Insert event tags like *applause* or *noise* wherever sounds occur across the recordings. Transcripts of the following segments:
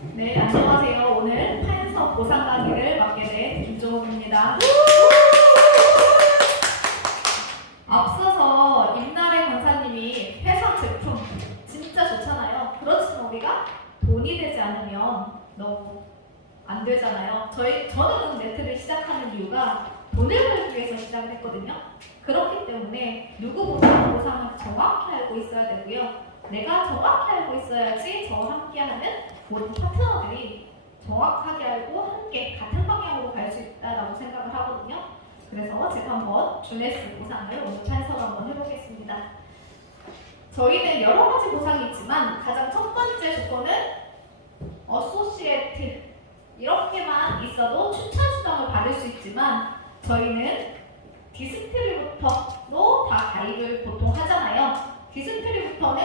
네, 안녕하세요. 오늘 판서 보상 강의를 맡게 된 김종욱입니다. 앞서서 임나래 강사님이 회사 제품 진짜 좋잖아요. 그렇지만 우리가 돈이 되지 않으면 너무 안 되잖아요. 저희 저는 네트를 시작하는 이유가 돈을 벌기 위해서 시작을 했거든요. 그렇기 때문에 누구보다 보상을 정확히 알고 있어야 되고요. 내가 정확히 알고 있어야지 저와 함께하는 모든 파트너들이 정확하게 알고 함께 같은 방향으로 갈 수 있다라고 생각을 하거든요. 그래서 제가 한번 주네스 보상을 오늘 찬성 한번 해보겠습니다. 저희는 여러 가지 보상이 있지만 가장 첫 번째 조건은 어소시에트 이렇게만 있어도 추천 수당을 받을 수 있지만 저희는 디스트리부터로 다 가입을 보통 하잖아요. 디스트리부터는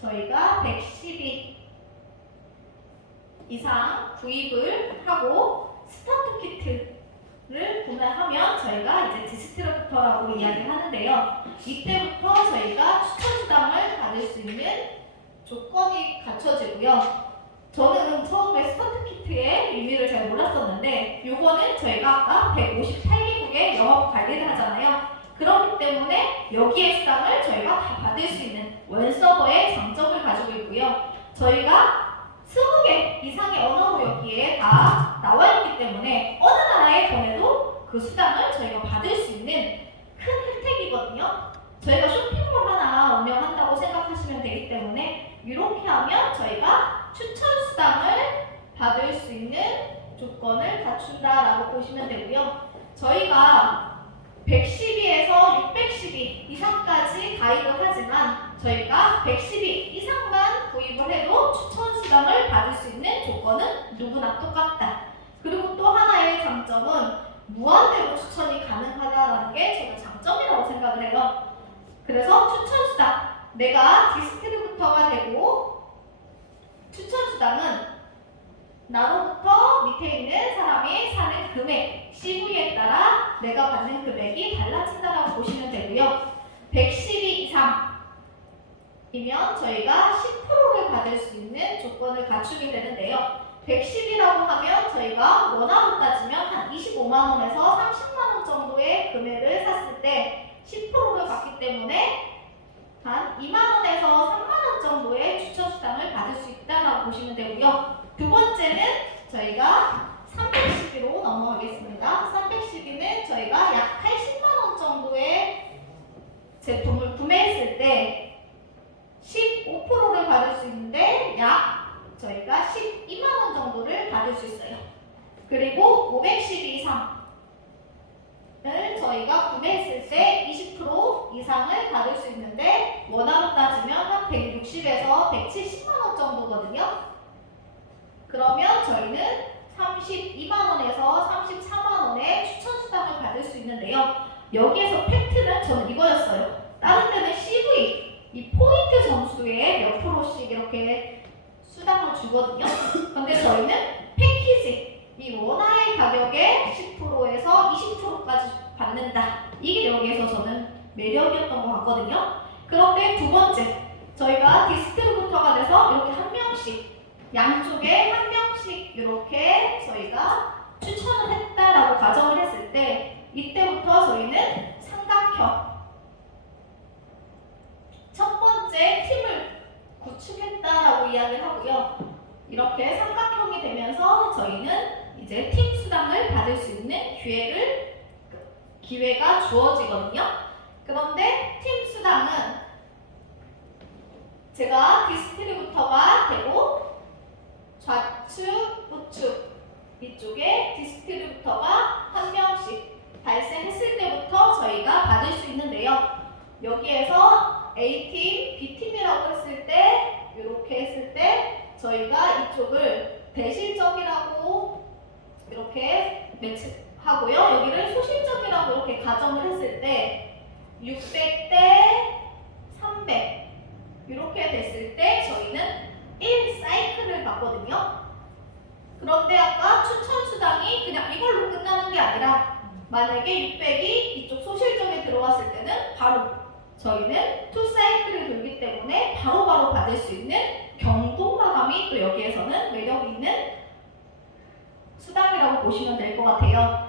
저희가 112 이상 구입을 하고 스타트 키트를 구매하면 저희가 이제 디스트리부터라고 이야기를 하는데요. 이때부터 저희가 추천 수당을 받을 수 있는 조건이 갖춰지고요. 저는 처음에 스타트 키트의 의미를 잘 몰랐었는데 요거는 저희가 아까 158개국의 영업 관리를 하잖아요. 그렇기 때문에 여기에 수당을 저희가 다 받을 수 있는 원서버의 장점을 가지고 있고요. 저희가 20개 이상의 언어로 여기에 다 나와 있기 때문에 어느 나라에 보내도 그 수당을 저희가 받을 수 있는 큰 혜택이거든요. 저희가 쇼핑몰 하나 운영한다고 생각하시면 되기 때문에 이렇게 하면 저희가 추천 수당을 받을 수 있는 조건을 갖춘다라고 보시면 되고요. 저희가 112에서 612 이상까지 가입을 하지만 저희가 112 이상만 구입을 해도 추천 수당을 받을 수 있는 똑같다. 그리고 또 하나의 장점은 무한대로 추천이 가능하다라는 게 저는 장점이라고 생각을 해요. 그래서 추천 수당 내가 디스트리부터가 되고 추천 수당은 나로부터 밑에 있는 사람이 사는 금액, CV에 따라 내가 받는 금액이 달라진다라고 보시면 되고요. 112 이상이면 저희가 10%를 받을 수 있는 조건을 갖추게 되는데요. 110이라고 하면 저희가 원화로 따지면 한 25만 원에서 30만 원 정도의 금액을 샀을 때 10%를 받기 때문에 한 2만 원에서 3만 원 정도의 추천 수당을 받을 수 있다라고 보시면 되고요. 두 번째는 저희가 312로 넘어가겠습니다. 312는 저희가 약 80만 원 정도의 제품을 구매했을 때 15%를 받을 수 있는데 약 저희가 12만 원 정도를 받을 수 있어요. 그리고 512 이상을 저희가 구매했을 때 20% 이상을 받을 수 있는데 원화로 따지면 한 160에서 170만 원 정도거든요. 그러면 저희는 32만 원에서 34만 원의 추천 수당을 받을 수 있는데요. 여기에서 팩트는 저는 이거였어요. 다른 데는 CV, 이 포인트 점수에 몇 프로씩 이렇게 수당을 주거든요. 근데 저희는 패키지, 이 원화의 가격의 10%에서 20%까지 받는다. 이게 여기에서 저는 매력이었던 것 같거든요. 그런데 두 번째, 저희가 디스트리부터가 돼서 이렇게 한 명씩 양쪽에 한 명씩 이렇게 저희가 추천을 했다라고 가정을 했을 때 이때부터 저희는 삼각형 첫 번째 구축 했다라고 이야기를 하고요. 이렇게 삼각형이 되면서 저희는 이제 팀 수당을 받을 수 있는 기회를 기회가 주어지거든요. 그런데 팀 수당은 제가 디스트리부터가 되고 좌측, 우측 이쪽에 디스트리부터가 한 명씩 발생했을 때부터 저희가 받을 수 있는데요. 여기에서 A팀, B팀이라고 했을 때 이렇게 했을 때 저희가 이쪽을 대실적이라고 이렇게 매치하고요. 여기를 소실적이라고 이렇게 가정을 했을 때 600대 300 이렇게 됐을 때 저희는 1 사이클을 받거든요. 그런데 아까 추천 수당이 그냥 이걸로 끝나는 게 아니라 만약에 600이 이쪽 소실적에 들어왔을 때는 바로 저희는 투 사이클을 돌기 때문에 바로 바로 받을 수 있는 경동 마감이 또 여기에서는 매력 있는 수당이라고 보시면 될 것 같아요.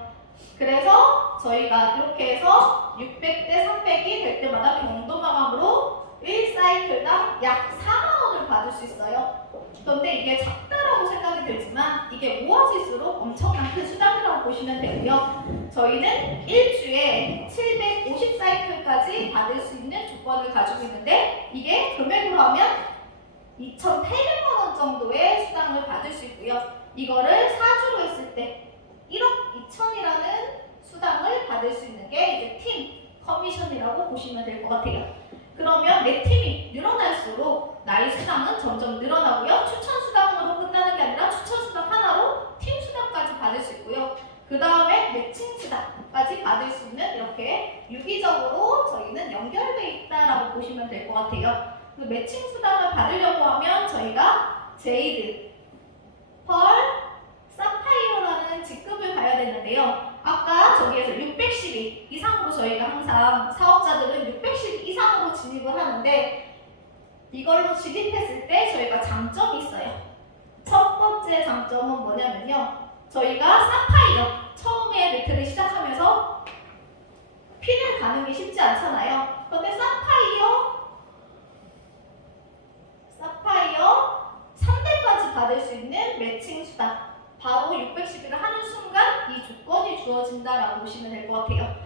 그래서 저희가 이렇게 해서 600대 300이 될 때마다 경동 마감으로 1사이클당 약 4만 원을 받을 수 있어요. 그런데 이게 작다라고 생각이 들지만 이게 모아질수록 엄청난 큰 수당이라고 보시면 되고요. 저희는 일주에 750사이클까지 받을 수 있는 조건을 가지고 있는데 이게 금액으로 하면 2,800만 원 정도의 수당을 받을 수 있고요. 이거를 사주로 했을 때 1억 2천이라는 수당을 받을 수 있는 게 이제 팀 커미션이라고 보시면 될 것 같아요. 그러면 내 팀이 늘어날수록 나의 수당은 점점 늘어나고요. 추천 수당으로 끝나는 게 아니라 추천 수당 하나로 팀 수당까지 받을 수 있고요. 그 다음에 매칭 수당까지 받을 수 있는 이렇게 유기적으로 저희는 연결돼 있다라고 보시면 될 것 같아요. 그 매칭 수당을 받으려고 하면 저희가 제이드, 펄, 사파이어라는 직급을 가야 되는데요. 아까 저기에서 612 이상으로 저희가 항상 사업자들은 610 이상으로 진입을 하는데 이걸로 진입했을 때 저희가 장점이 있어요. 첫 번째 장점은 뭐냐면요. 저희가 사파이어 처음에 매트를 시작하면서 가는 게 쉽지 않잖아요. 그런데 사파이어 사파이어 3대까지 받을 수 있는 매칭 수당 바로 610일을 하는 순간 이 조건이 주어진다라고 보시면 될 것 같아요.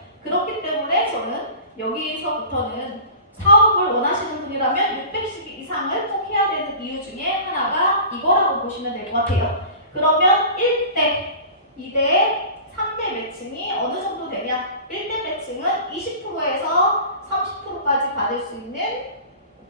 여기서부터는 사업을 원하시는 분이라면 610일 이상을 꼭 해야 되는 이유 중에 하나가 이거라고 보시면 될 것 같아요. 그러면 1대, 2대, 3대 매칭이 어느 정도 되냐? 1대 매칭은 20%에서 30%까지 받을 수 있는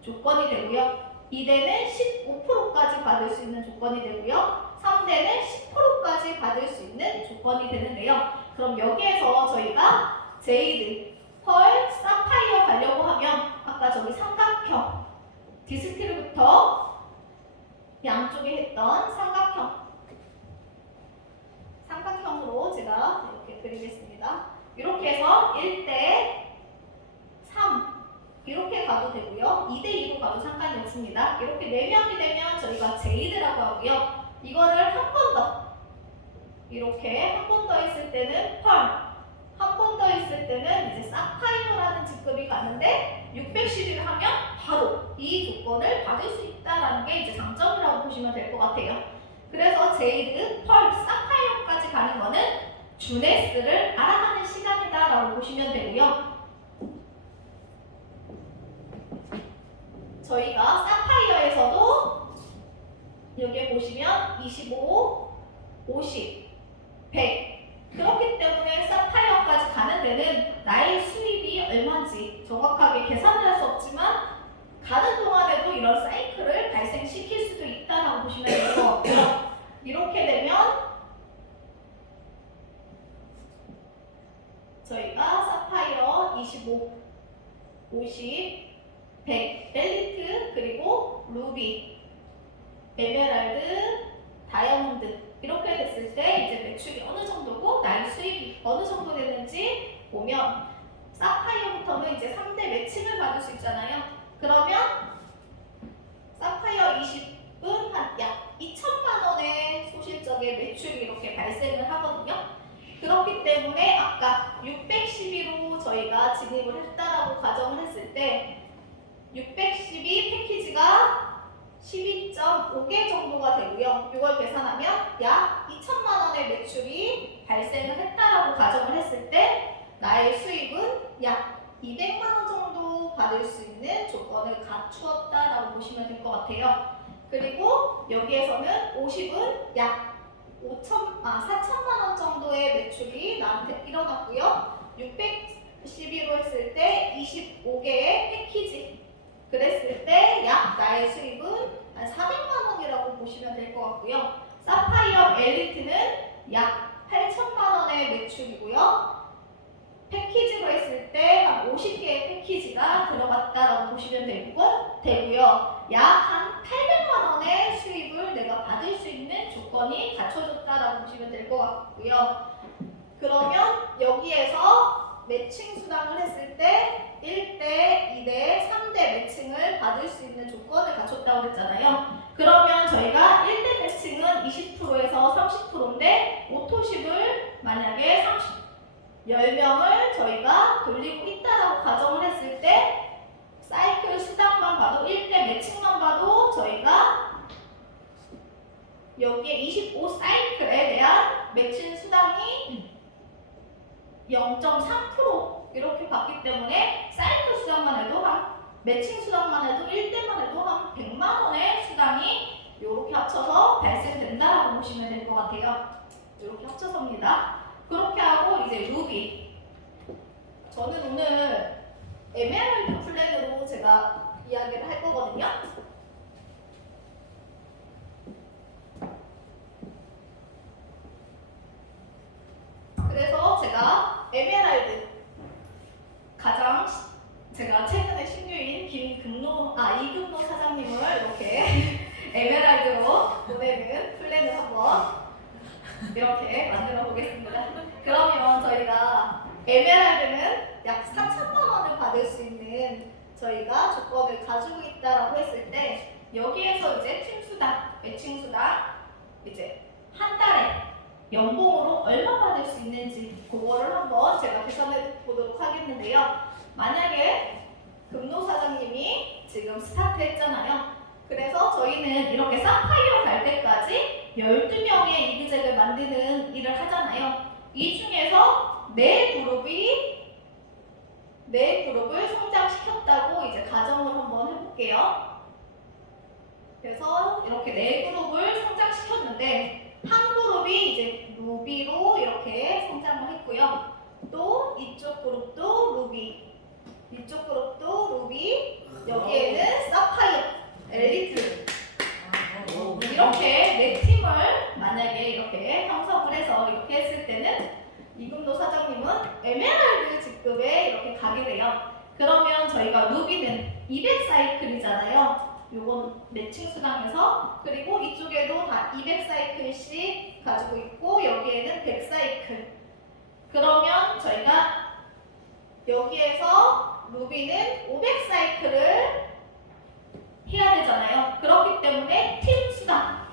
조건이 되고요. 2대는 15%까지 받을 수 있는 조건이 되고요. 3대는 10%까지 받을 수 있는 조건이 되는데요. 그럼 여기에서 저희가 제이드, 펄, 사파이어 가려고 하면 아까 저기 삼각형 디스트리부터 양쪽에 했던 삼각형 삼각형으로 제가 이렇게 그리겠습니다. 이렇게 해서 1대 3 이렇게 가도 되고요. 2대 2로 가도 상관이 없습니다. 이렇게 4명이 되면 저희가 제이드라고 하고요. 이거를 한 번 더 이렇게 한 번 더 했을 때는 펄, 한 번더 했을 때는 이제 사파이어라는 직급이 가는데 610을 하면 바로 이 조건을 받을 수 있다라는 게 이제 장점이라고 보시면 될 것 같아요. 그래서 제이드, 펄, 사파이어까지 가는 거는 주네스를 알아가는 시간이다라고 보시면 되고요. 저희가 사파이어에서도 여기 보시면 25, 50, 100 그렇기 때문에 사파이어까지 가는 데는 나의 수입이 얼마인지 정확하게 계산을 할 수 없지만 가는 동안에도 이런 사이클을 발생시킬 수도 있다라고 보시면 될 것 같고요. 이렇게 되면 저희가 사파이어 25, 50, 100, 엘리트 그리고 루비, 에메랄드, 다이아몬드 이렇게 됐을 때 이제 매출이 어느 정도고 나의 수입이 어느 정도 되는지 보면 사파이어부터는 이제 3대 매칭을 받을 수 있잖아요. 그러면 사파이어 20은 한 약 2천만 원의 소실적의 매출이 이렇게 발생을 하거든요. 그렇기 때문에 아까 612로 저희가 진입을 했다라고 가정을 했을 때 612 패키지가 12.5개 정도가 되고요. 이걸 계산하면 약 2천만 원의 매출이 발생을 했다라고 가정을 했을 때 나의 수입은 약 200만 원 정도 받을 수 있는 조건을 갖추었다라고 보시면 될 것 같아요. 그리고 여기에서는 50은 약 5천, 아, 4천만 원 정도의 매출이 나한테 일어났고요. 612로 했을 때 25개의 패키지 그랬을 때 약 나의 수입은 한 400만 원이라고 보시면 될 것 같고요. 사파이어 엘리트는 약 8천만 원의 매출이고요. 패키지로 했을 때 한 50개의 패키지가 들어갔다라고 보시면 되고, 되고요. 약 한 800만 원의 수입을 내가 받을 수 있는 조건이 갖춰졌다라고 보시면 될 것 같고요. 그러면 여기에서 매칭 수당을 했을 때 1대, 2대, 3대 매칭을 받을 수 있는 조건을 갖췄다고 그랬잖아요. 그러면 저희가 1대 매칭은 20%에서 30%인데 오토십을 만약에 30, 10명을 저희가 돌리고 있다라고 가정을 했을 때 사이클 수당만 봐도 1대 매칭만 봐도 저희가 여기에 25 사이클에 대한 매칭 수당이 0.3% 이렇게 받기 때문에 사이클 수당만 해도 한 매칭 수당만 해도 1대만 해도 한 100만 원의 수당이 이렇게 합쳐서 발생된다라고 보시면 될 것 같아요. 이렇게 합쳐서입니다. 그렇게 하고 이제 루비. 저는 오늘 에메랄드 플랜으로 제가 이야기를 할 거거든요. 그래서 제가 에메랄드 가장 시- 제가 최근에 신규인 김금노 아 이금노 사장님을 이렇게 에메랄드로 보내는 플랜을 한번 이렇게 만들어 보겠습니다. 그러면 저희가 에메랄드는 약 4천만 원을 받을 수 있는 저희가 조건을 가지고 있다 했을 때 여기에서 이제 팀 수당, 매칭 수당 이제 한 달에 연봉으로 얼마 받을 수 있는지 그거를 한번 제가 계산해 보도록 하겠는데요. 만약에 금노 사장님이 지금 스타트 했잖아요. 그래서 저희는 이렇게 사파이어 갈 때까지 12명의 이그잭을 만드는 일을 하잖아요. 이 중에서 네 그룹이 네 그룹을 성장시켰다고 이제 가정을 한번 해볼게요. 이렇게 네 그룹을 성장시켰는데 한 그룹이 이제 루비로 이렇게 성장을 했고요. 또 이쪽 그룹도 루비, 이쪽 그룹도 루비, 여기에는 사파이어, 엘리트 이렇게 네 팀을 만약에 이렇게 형성을 해서 이렇게 했을 때는 이금도 사장님은 에메랄드 직급에 이렇게 가게 돼요. 그러면 저희가 루비는 200 사이클이잖아요. 요건 매칭 수당에서 그리고 이쪽에도 다 200사이클씩 가지고 있고 여기에는 100사이클. 그러면 저희가 여기에서 루비는 500사이클을 해야 되잖아요. 그렇기 때문에 팀 수당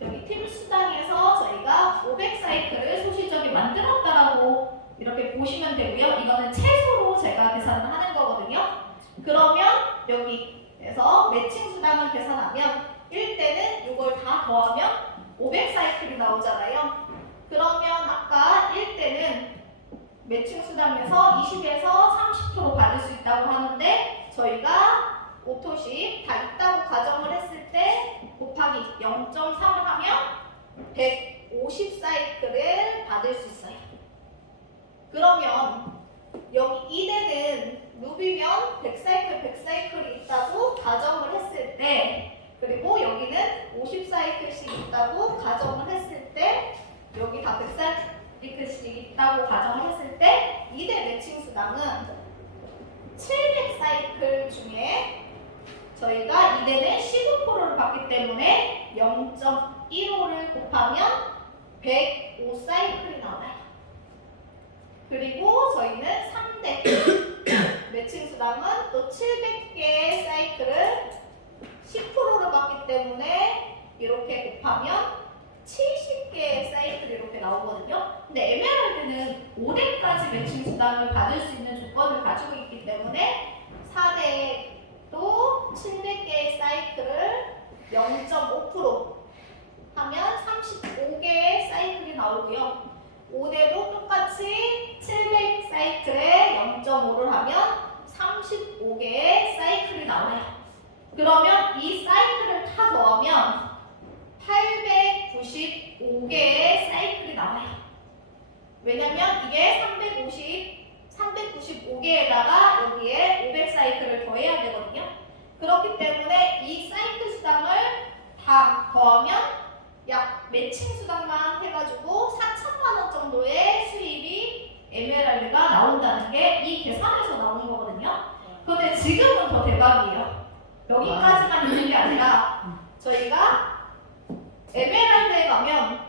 여기 팀 수당에서 저희가 500사이클을 소시적에 만들었다라고 이렇게 보시면 되고요. 이거는 최소로 제가 계산을 하는 거거든요. 그러면 여기 에서 매칭 수당을 계산하면 1대는 이걸 다 더하면 500사이클이 나오잖아요. 그러면 아까 1대는 매칭 수당에서 20에서 30% 받을 수 있다고 하는데 저희가 오토시 다 있다고 가정을 했을 때 곱하기 0.3을 하면 150사이클을 받을 수 있어요. 그러면 여기 2대는 루비면 100사이클, 100사이클이 있다고 가정을 했을 때 그리고 여기는 50사이클씩 있다고 가정을 했을 때 여기 다 100사이클씩 있다고 가정을 했을 때 2대 매칭 수당은 700사이클 중에 저희가 이대는 15%를 받기 때문에 0.15를 곱하면 105사이클이 나와요. 그리고 저희는 3대 매칭 수당은 또 700개의 사이클을 10%를 받기 때문에 이렇게 곱하면 70개의 사이클이 이렇게 나오거든요. 근데 에메랄드는 5대까지 매칭 수당을 받을 수 있는 조건을 가지고 있기 때문에 4대 또 700개의 사이클을 0.5% 하면 35개의 사이클이 나오고요. 5대도 똑같이 700 사이클에 0.5를 하면 35개의 사이클이 나와요. 그러면 이 사이클을 다 더하면 895개의 사이클이 나와요. 왜냐면 이게 350 395개에다가 여기에 500 사이클을 더해야 되거든요. 그렇기 때문에 이 사이클 수당을 다 더하면 약 매칭 수당만 해가지고 4천만 원 정도의 수입이 에메랄드가 나온다는 게 이 계산에서 나오는 거거든요. 근데 지금은 더 대박이에요. 여기까지만 있는 게 아니라 저희가 에메랄드에 가면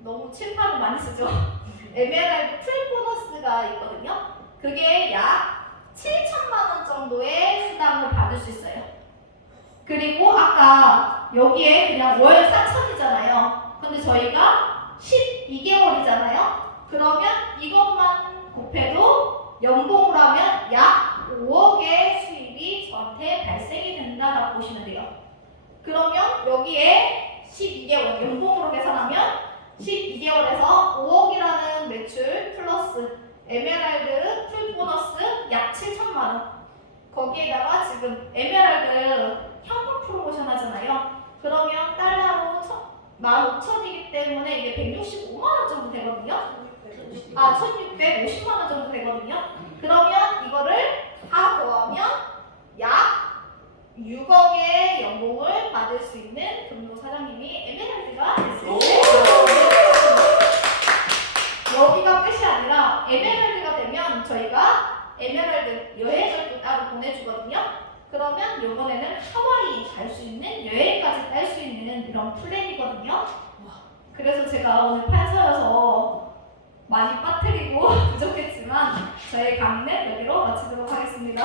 너무 칠판을 많이 쓰죠. *laughs* 에메랄드 풀 보너스가 있거든요. 그게 약 7천만 원 정도의 수당을 받을 수 있어요. 그리고 아까 여기에 그냥 월 4천이잖아요. 근데 저희가 12개월이잖아요. 그러면 이것만 곱해도 연봉으로 하면 약 5억의 수입이 저한테 발생이 된다라고 보시면 돼요. 그러면 여기에 12개월 연봉으로 계산하면 12개월에서 5억이라는 매출 플러스 에메랄드 풀 보너스 약 7천만 원. 거기에다가 지금 에메랄드 현금 프로모션 하잖아요. 그러면 달러로 15,000이기 때문에 이게 165만 원 정도 되거든요. 아, 1,650만 원 정도 되거든요. 그러면 이거를 다 더하면 약 6억의 연봉을 받을 수 있는 금도 사장님이 에메랄드가 때 여기가 끝이 아니라 에메랄드가 되면 저희가 에메랄드 여행을 또 따로 보내주거든요. 그러면 이번에는 하와이 갈 수 있는 여행까지 딸수 있는 이런 플랜이거든요. 그래서 제가 오늘 판서여서 많이 빠뜨리고 *laughs* 부족했지만 저의 강의 여기로 마치도록 하겠습니다.